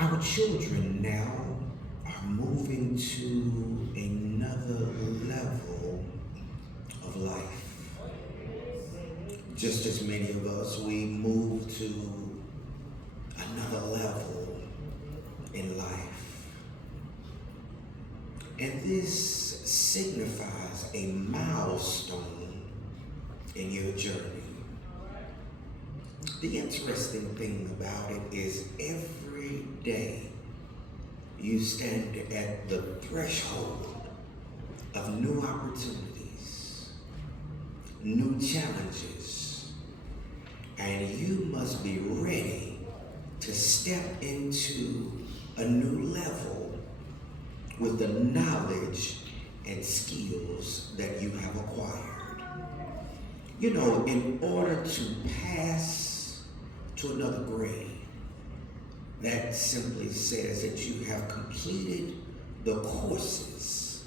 Our children now are moving to another level of life. Just as many of us, we move to another level in life. And this signifies a milestone in your journey. The interesting thing about it is every day you stand at the threshold of new opportunities, new challenges, and you must be ready to step into a new level with the knowledge and skills that you have acquired. You know, in order to pass to another grade, that simply says that you have completed the courses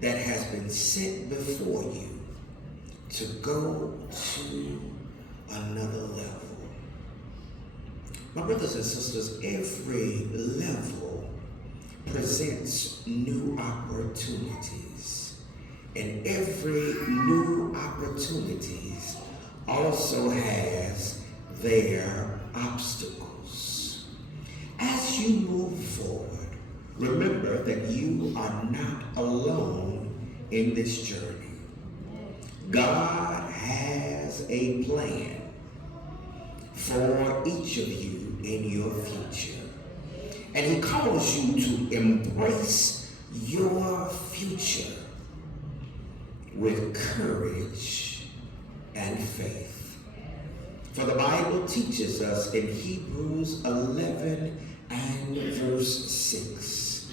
that has been set before you to go to another level. My brothers and sisters, every level presents new opportunities, and every new opportunities also has their obstacles. As you move forward, remember that you are not alone in this journey. God has a plan for each of you in your future. And he calls you to embrace your future with courage and faith. For the Bible teaches us in Hebrews 11 and verse 6,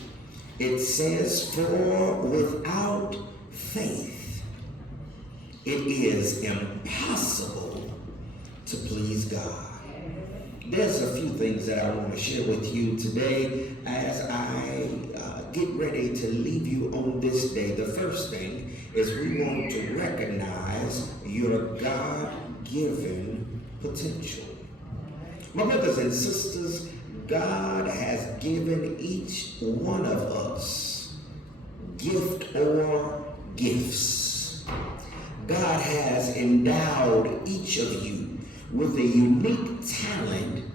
it says, "For without faith it is impossible to please God." There's a few things that I want to share with you today as I get ready to leave you on this day. The first thing is we want to recognize your God-given potential. My brothers and sisters, God has given each one of us gift or gifts. God has endowed each of you with a unique talent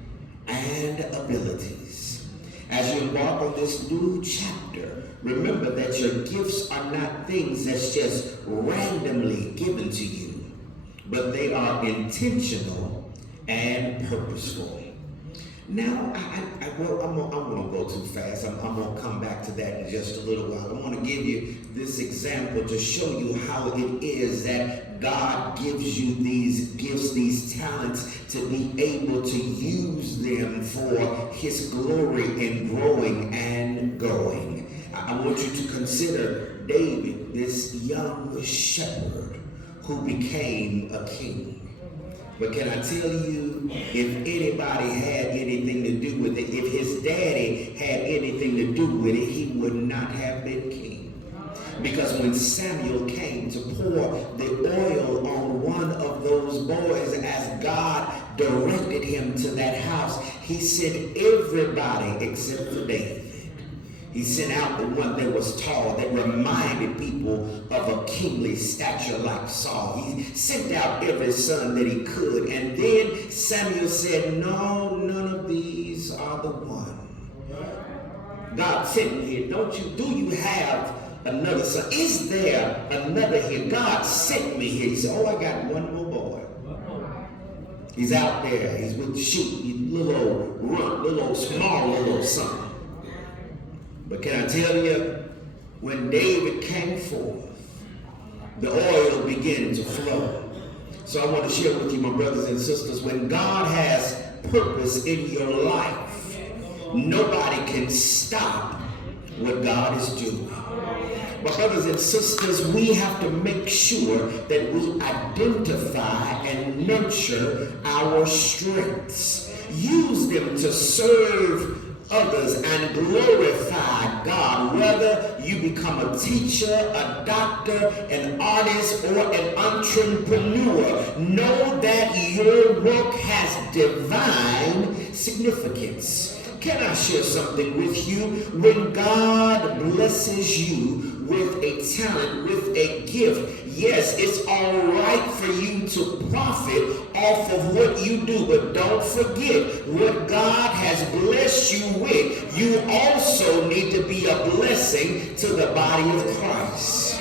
and abilities. As you embark on this new chapter, remember that your gifts are not things that's just randomly given to you, but they are intentional and purposeful. Now, I'm going to go too fast. I'm going to come back to that in just a little while. I want to give you this example to show you how it is that God gives you these gifts, these talents, to be able to use them for his glory in growing and going. I want you to consider David, this young shepherd who became a king. But can I tell you, if anybody had anything to do with it, if his daddy had anything to do with it, he would not have been king. Because when Samuel came to pour the oil on one of those boys, as God directed him to that house, he sent everybody except for David. He sent out the one that was tall, that reminded people of a kingly stature like Saul. He sent out every son that he could. And then Samuel said, "No, none of these are the one. God sent me here. Do you have another son? Is there another here? God sent me here." He said, "Oh, I got one more boy. He's out there. He's with the sheep. Little old runt, little old small little son." But can I tell you, when David came forth, the oil began to flow. So I want to share with you, my brothers and sisters, when God has purpose in your life, nobody can stop what God is doing. My brothers and sisters, we have to make sure that we identify and nurture our strengths. Use them to serve others and glorify God. Whether you become a teacher, a doctor, an artist, or an entrepreneur, know that your work has divine significance. Can I share something with you? When God blesses you with a talent, with a gift, yes, it's all right for you to profit off of what you do, but don't forget what God has blessed you with. You also need to be a blessing to the body of Christ.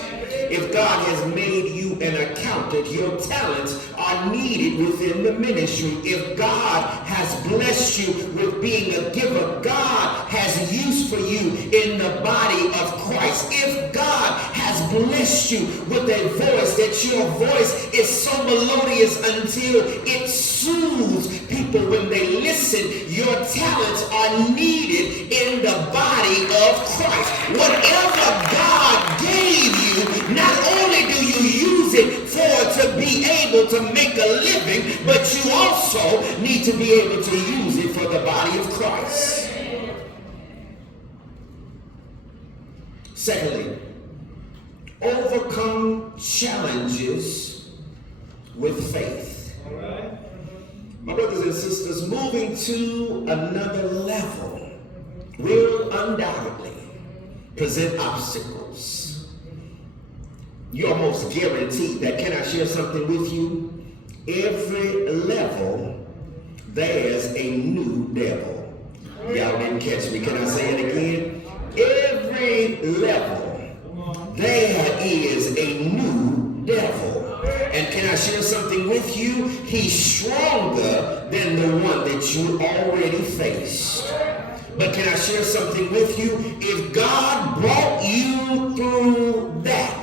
If God has made you an accountant, your talents are needed within the ministry. If God has blessed you with being a giver, God has use for you in the body of Christ. If God has blessed you with a voice, that your voice is so melodious until it soothes people when they listen, your talents are needed in the body of Christ. Whatever God gave you, not only do you use it to be able to make a living, but you also need to be able to use it for the body of Christ. Secondly, overcome challenges with faith. My brothers and sisters, moving to another level will undoubtedly present obstacles. You're almost guaranteed that. Can I share something with you? Every level, there's a new devil. Y'all didn't catch me. Can I say it again? Every level, there is a new devil. And can I share something with you? He's stronger than the one that you already faced. But can I share something with you? If God brought you through that,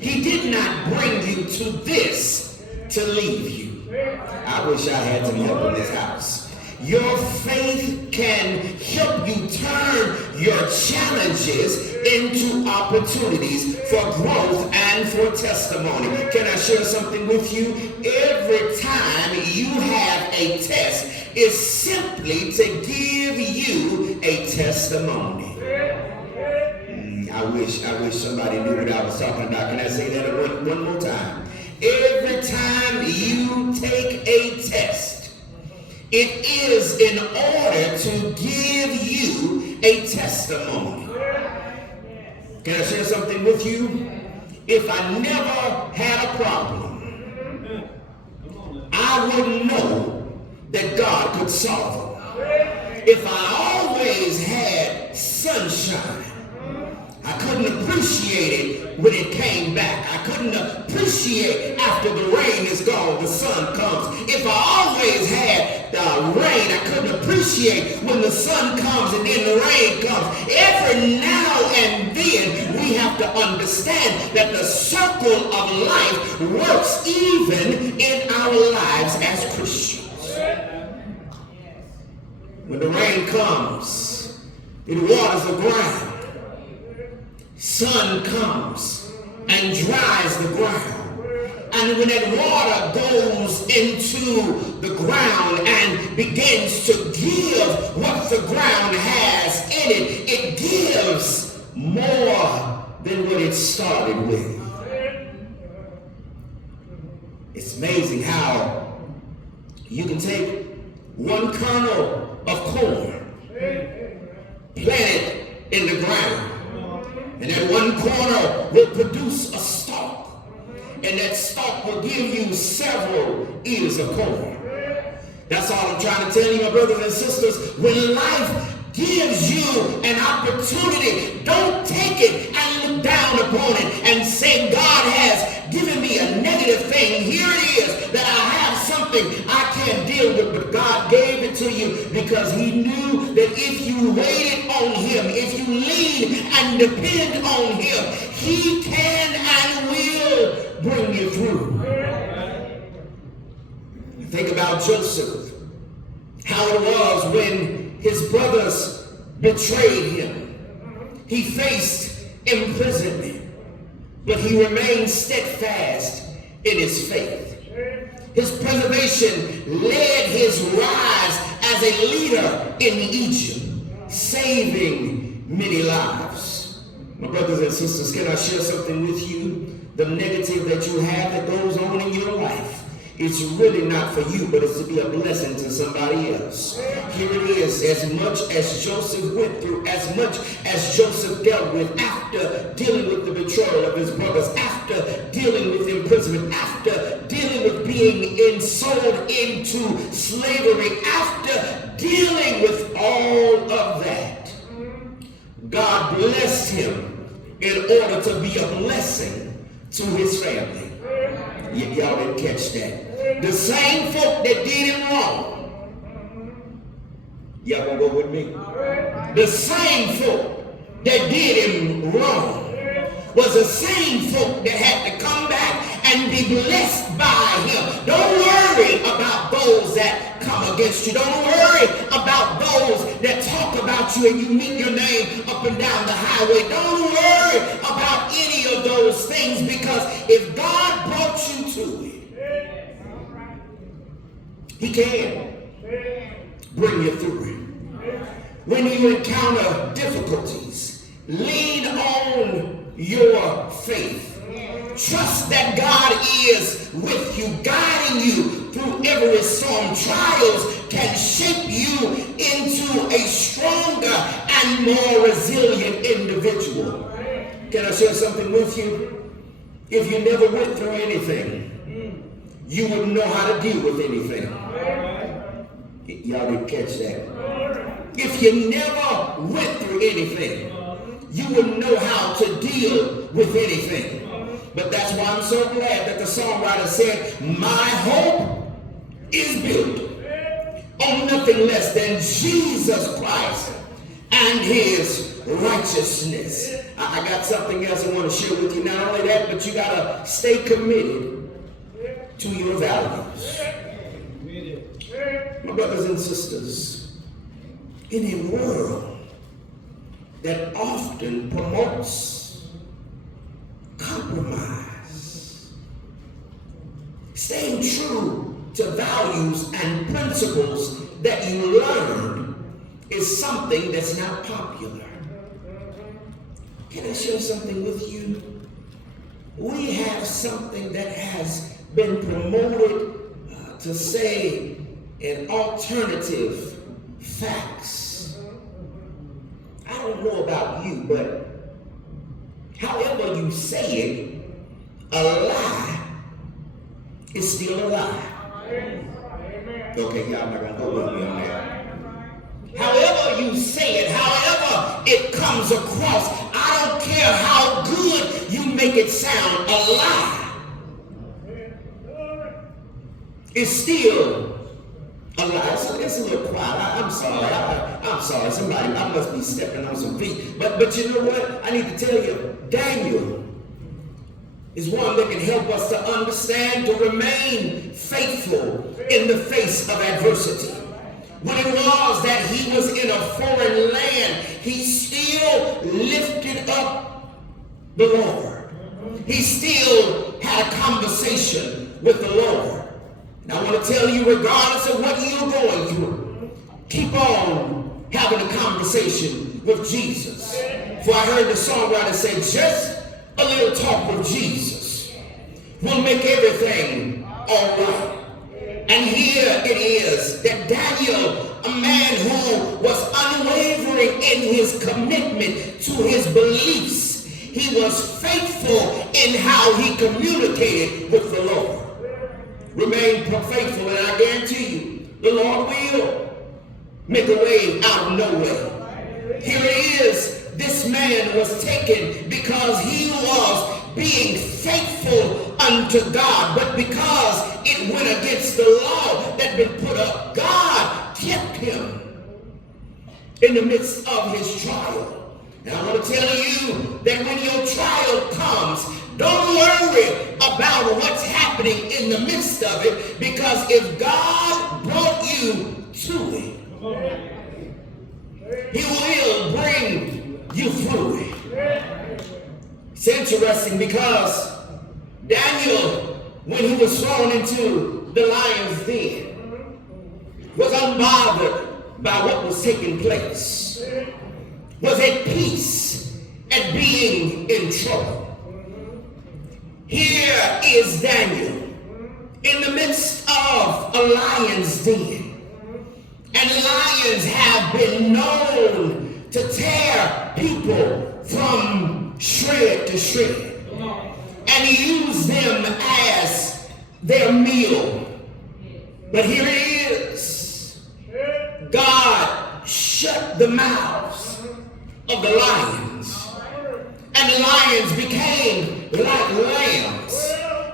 He did not bring you to this to leave you. I wish I had some help in this house. Your faith can help you turn your challenges into opportunities for growth and for testimony. Can I share something with you? Every time you have a test, it's simply to give you a testimony. I wish somebody knew what I was talking about. Can I say that one more time? Every time you take a test, it is in order to give you a testimony. Can I share something with you? If I never had a problem, I wouldn't know that God could solve them. If I always had sunshine, I couldn't appreciate it when it came back. I couldn't appreciate after the rain is gone, the sun comes. If I always had the rain, I couldn't appreciate when the sun comes and then the rain comes. Every now and then we have to understand that the circle of life works even in our lives as Christians. When the rain comes, it waters the ground. Sun comes and dries the ground. And when that water goes into the ground and begins to give what the ground has in it, it gives more than what it started with. It's amazing how you can take one kernel of corn, plant it in the ground, and that one corner will produce a stalk. And that stalk will give you several ears of corn. That's all I'm trying to tell you, my brothers and sisters. When life gives you an opportunity, don't take it and look down upon it and say, God has given me a negative thing. Here it is that I have something I can't deal with. But God gave it to you because He knew that if you waited on Him, if you lean and depend on Him, He can and will bring you through. Think about Joseph, how it was when his brothers betrayed him. He faced imprisonment, but he remained steadfast in his faith. His preservation led his rise as a leader in Egypt, saving many lives. My brothers and sisters, can I share something with you? The negative that you have that goes on in your life, it's really not for you, but it's to be a blessing to somebody else. Here it is. As much as Joseph went through, as much as Joseph dealt with after dealing with the betrayal of his brothers, after dealing with imprisonment, after dealing with being sold into slavery, after dealing with all of that, God blessed him in order to be a blessing to his family. Y'all didn't catch that. The same folk that did him wrong. Y'all gonna go with me? The same folk that did him wrong was the same folk that had to come back and be blessed by him. Don't worry about those that come against you. Don't worry about those that talk about you and you meet your name up and down the highway. Don't worry about any of those things, because if God brought you to it, he can bring you through it. When you encounter difficulties, lean on your faith. Trust that God is with you, guiding you through every storm. Trials can shape you into a stronger and more resilient individual. Can I share something with you? If you never went through anything, you wouldn't know how to deal with anything. Y'all didn't catch that. If you never went through anything, you wouldn't know how to deal with anything. But that's why I'm so glad that the songwriter said, my hope is built on nothing less than Jesus Christ and his righteousness. I got something else I want to share with you. Not only that, but you got to stay committed to your values. My brothers and sisters, in a world that often promotes compromise, staying true to values and principles that you learned is something that's not popular. Can I share something with you? We have something that has been promoted to say an alternative facts. I don't know about you, but however you say it, a lie is still a lie. Okay, y'all not gonna go with me on that. However you say it, however it comes across, I don't care how good you make it sound, a lie is still a lie. So it's a little quiet. I'm sorry. I'm sorry. Somebody, I must be stepping on some feet. But you know what? I need to tell you, Daniel is one that can help us to understand, to remain faithful in the face of adversity. When it was that he was in a foreign land, he still lifted up the Lord. He still had a conversation with the Lord. And I want to tell you, regardless of what you're going through, keep on having a conversation with Jesus. For I heard the songwriter say, just a little talk with Jesus will make everything all right. And here it is that Daniel, a man who was unwavering in his commitment to his beliefs, he was faithful in how he communicated with the Lord. Remain faithful, and I guarantee you, the Lord will make a way out of no way. Here it is. This man was taken because he was being faithful unto God, but because it went against the law that had been put up, God kept him in the midst of his trial. And I want to tell you that when your trial comes, don't worry about what's happening in the midst of it, because if God brought you to it, he will bring you through it. It's interesting because Daniel, when he was thrown into the lion's den, was unbothered by what was taking place, was at peace at being in trouble. Here is Daniel in the midst of a lion's den. And lions have been known to tear people from shred to shred and use them as their meal. But here it is. God shut the mouths of the lions, and the lions became like lambs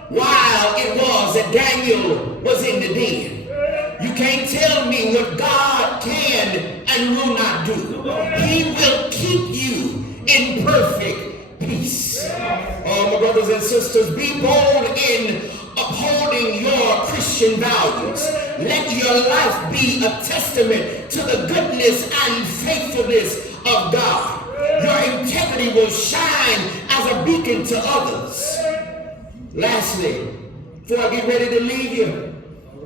while it was that Daniel was in the den. You can't tell me what God can and will not do. He will keep you in perfect peace. Oh, my brothers and sisters, be bold in upholding your Christian values. Let your life be a testament to the goodness and faithfulness of God. Your integrity will shine as a beacon to others. Lastly, before I get ready to leave you,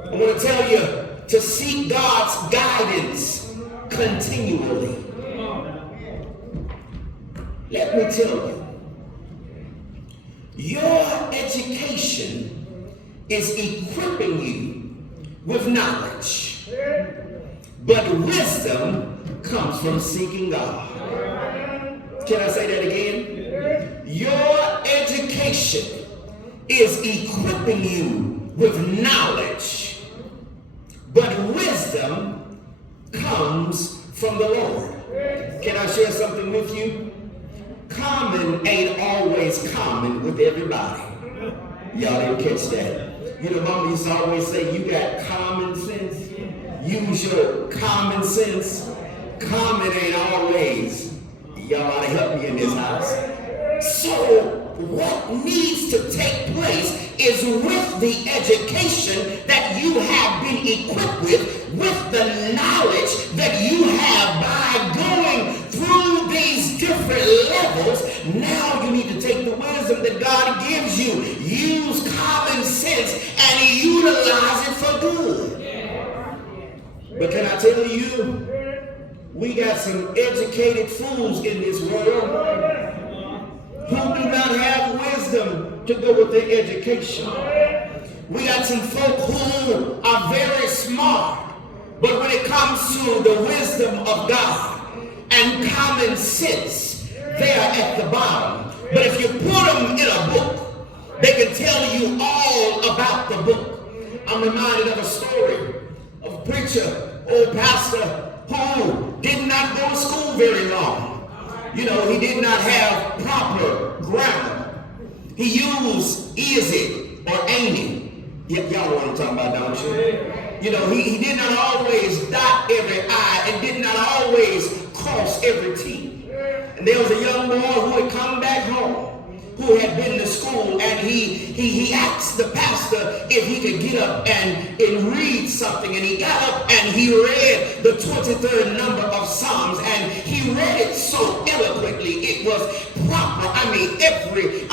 I want to tell you to seek God's guidance continually. Let me tell you, your education is equipping you with knowledge, but wisdom comes from seeking God. Can I say that again? Your education is equipping you with knowledge, but wisdom comes from the Lord. Can I share something with you? Common ain't always common with everybody. Y'all didn't catch that. You know, Mama used to always say, you got common sense. Use your common sense. Common ain't always. Y'all ought to help me in this house. So what needs to take place is with the education that you have been equipped with the knowledge that you have by going through these different levels. Now you need to take the wisdom that God gives you, use common sense, and utilize it for good. But can I tell you, we got some educated fools in this world who do not have wisdom to go with their education. We got some folk who are very smart, but when it comes to the wisdom of God and common sense, they are at the bottom. But if you put them in a book, they can tell you all about the book. I'm reminded of a story of a preacher, old pastor, who did not go to school very long. You know, he did not have proper grammar. He used is it or ain't it. Y'all know what I'm talking about, don't you? You know, he did not always dot every I and did not always cross every T. And there was a young boy who had come back home, who had been to school, and he asked the pastor if he could get up and read something. And he got up and he read the 23rd number of Psalms, and he read it so eloquently. It was proper. I mean, every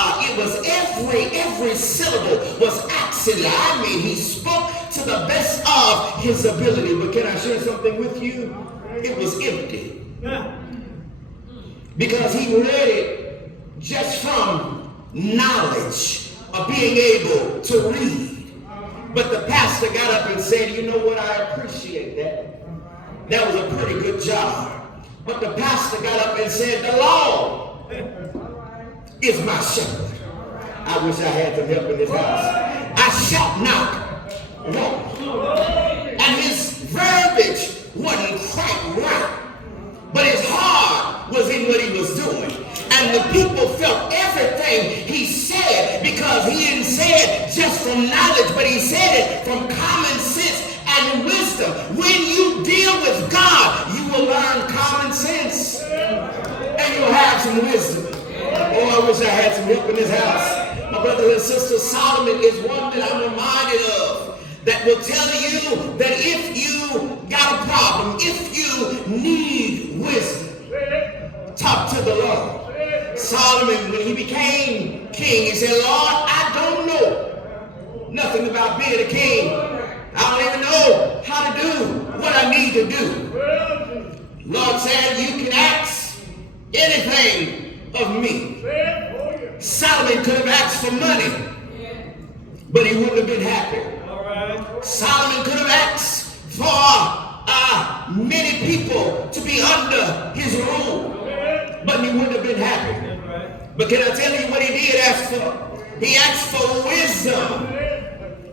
syllable was accurate. I mean, he spoke to the best of his ability. But can I share something with you? It was empty. Because he read it just from knowledge of being able to read. But the pastor got up and said, you know what, I appreciate that. That was a pretty good job. But the pastor got up and said, the Lord is my shepherd. I wish I had some help in this house. I shall not want. And his verbiage wasn't quite right, but his heart was in what he was doing. And the people felt everything he said, because he didn't say it just from knowledge, but he said it from common sense and wisdom. When you deal with God, you will learn common sense and you'll have some wisdom. Oh, I wish I had some help in this house. My brothers and sisters, Solomon is one that I'm reminded of, that will tell you that if you got a problem, if you need wisdom, talk to the Lord. Solomon, when he became king, he said, Lord, I don't know nothing about being a king. I don't even know how to do what I need to do. Lord said, you can ask anything of me. Solomon could have asked for money, but he wouldn't have been happy. Solomon could have asked for many people to be under his rule, but he wouldn't have been happy. But can I tell you what he did ask for? He asked for wisdom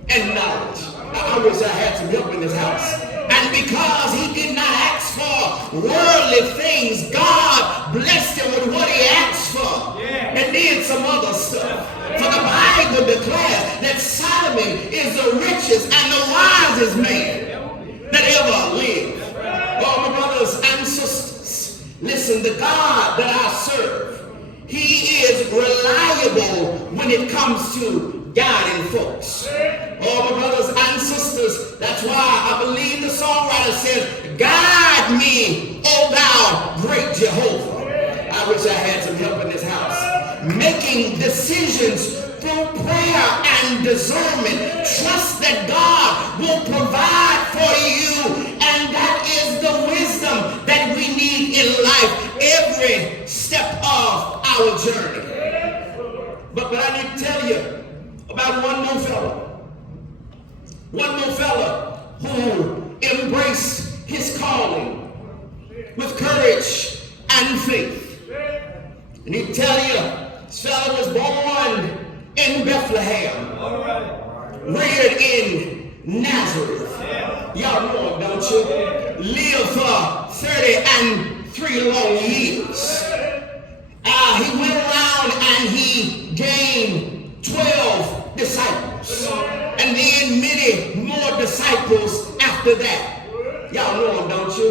and knowledge. I wish I had some help in this house. And because he did not ask for worldly things, God blessed him with what he asked for and did some other stuff. For the Bible declares that Solomon is the richest and the wisest man that ever lived. Oh, my brothers and sisters, listen, the God that I serve, he is reliable when it comes to guiding folks. Oh, my brothers and sisters, that's why I believe the songwriter says, guide me, O thou great Jehovah. I wish I had some help in this house. Making decisions through prayer and discernment. Trust that God will provide for you, and that is the wisdom that we need in life every step of our journey. But I need to tell you about one more fella who embraced his calling with courage and faith. I need to tell you, this fella was born in Bethlehem, reared in Nazareth. Y'all know him, don't you? Lived for 33 long years. He went around and he gained 12 disciples. And then many more disciples after that. Y'all know him, don't you?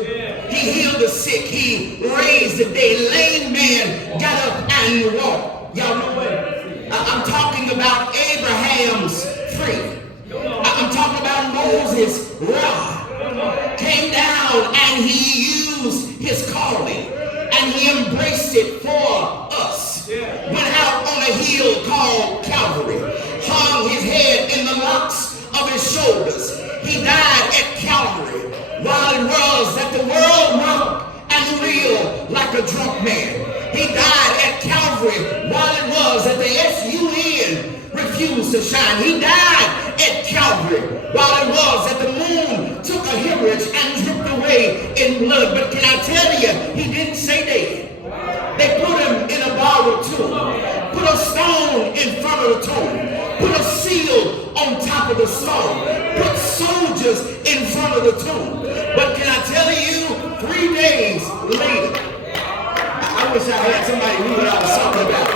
He healed the sick. He raised the dead. Lame man got up and walked. Y'all know him? I'm talking about Abraham's friend. I'm talking about Moses' rod. Came down and he used his calling. And he embraced it for us. Went out on a hill called Calvary. Hung his head in the locks of his shoulders. He died at Calvary. While it was that the world rocked and reeled like a drunk man. He died at Calvary while it was that the S-U-N refused to shine. He died at Calvary while it was that the moon took a hemorrhage and dripped away in blood. But can I tell you, he didn't say dead. They put him in a borrowed tomb, put a stone in front of the tomb, put a seal on top of the stone, put soldiers in front of the tomb. But can I tell you, 3 days later, I wish I had somebody who knew what I was talking about.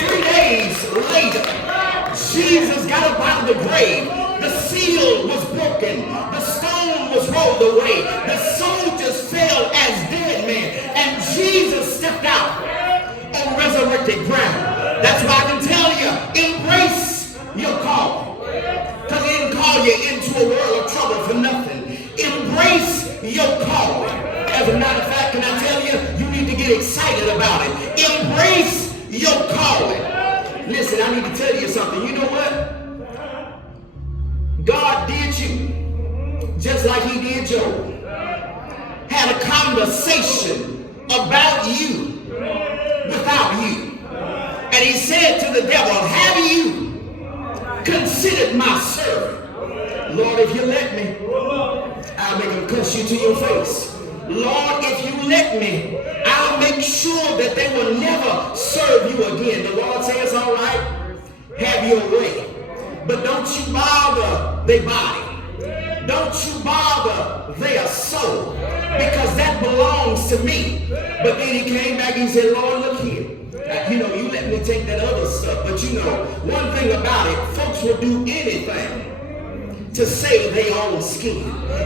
3 days later, Jesus got up out of the grave. The seal was broken. The stone was rolled away. The soldiers fell as dead men. And Jesus stepped out on resurrected ground. That's why I can tell you, embrace your call. Because he didn't call you into a world of trouble for nothing. Embrace your calling. As a matter of fact, can I tell you, you need to get excited about it. Embrace your calling. Listen, I need to tell you something. You know what? God did you just like he did Job. Had a conversation about you without you. And he said to the devil, have you considered my servant? Lord, if you let me, I'll make him cuss you to your face. Lord, if you let me, I'll make sure that they will never serve you again. The Lord says, all right, have your way. But don't you bother their body. Don't you bother their soul. Because that belongs to me. But then he came back and he said, Lord, look here. You let me take that other stuff. But you know, one thing about it, folks will do anything to save their own skin.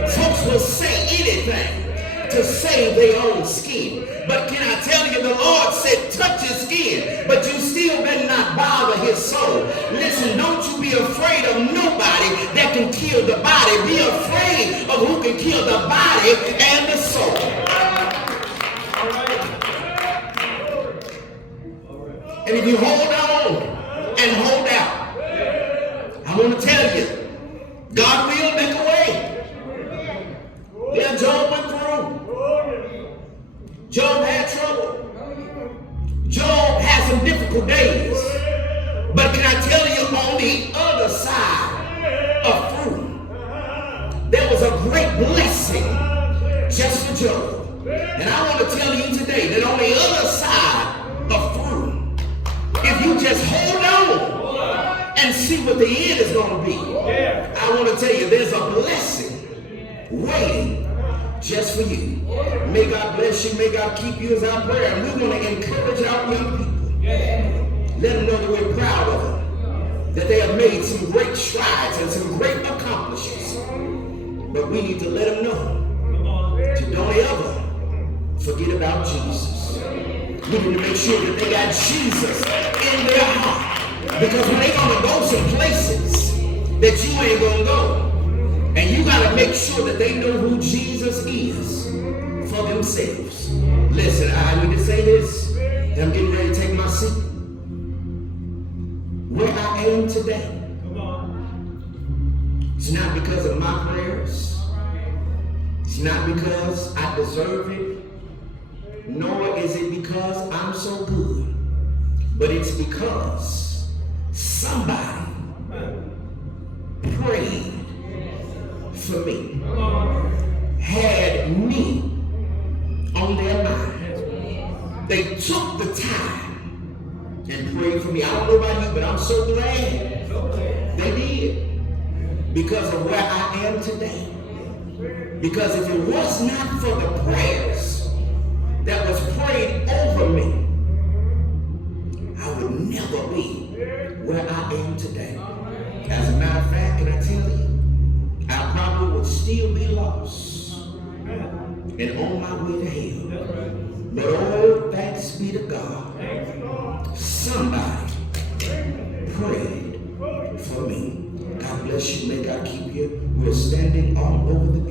Folks will say anything to save their own skin. But can I tell you, the Lord said, touch his skin, but you still better not bother his soul. Listen, don't you be afraid of nobody that can kill the body. Be afraid of who can kill the body and the soul. And if you hold on and hold out, I want to tell you, God will make a way. Yeah, Job went through. Job had trouble. Job had some difficult days. But can I tell you, on the other side of through, blessing just for Job. And I want to tell you today that on the other side of through, if you just hold on and see what the end is going to be, I want to tell you there's a blessing waiting just for you. May God bless you. May God keep you as our prayer. And we're going to encourage our young people. Let them know that we're proud of them, that they have made some great strides and some great accomplishments. But we need to let them know to don't ever forget about Jesus. We need to make sure that they got Jesus in their heart. Because when they're going to go some places that you ain't going to go, and you got to make sure that they know who Jesus is for themselves. Listen, I need to say this. I'm getting ready to take my seat. Where I am today, it's not because of my prayers. It's not because I deserve it. Nor is it because I'm so good. But it's because somebody prayed for me, had me on their mind. They took the time and prayed for me. I don't know about you, but I'm so glad they did, because of where I am today. Because if it was not for the prayers that was prayed over me, I would never be where I am today. As a matter of fact, can I tell you, I probably would still be lost and on my way to hell. But oh, thanks be to God, somebody prayed for me. God bless you. May God keep you. We're standing all over the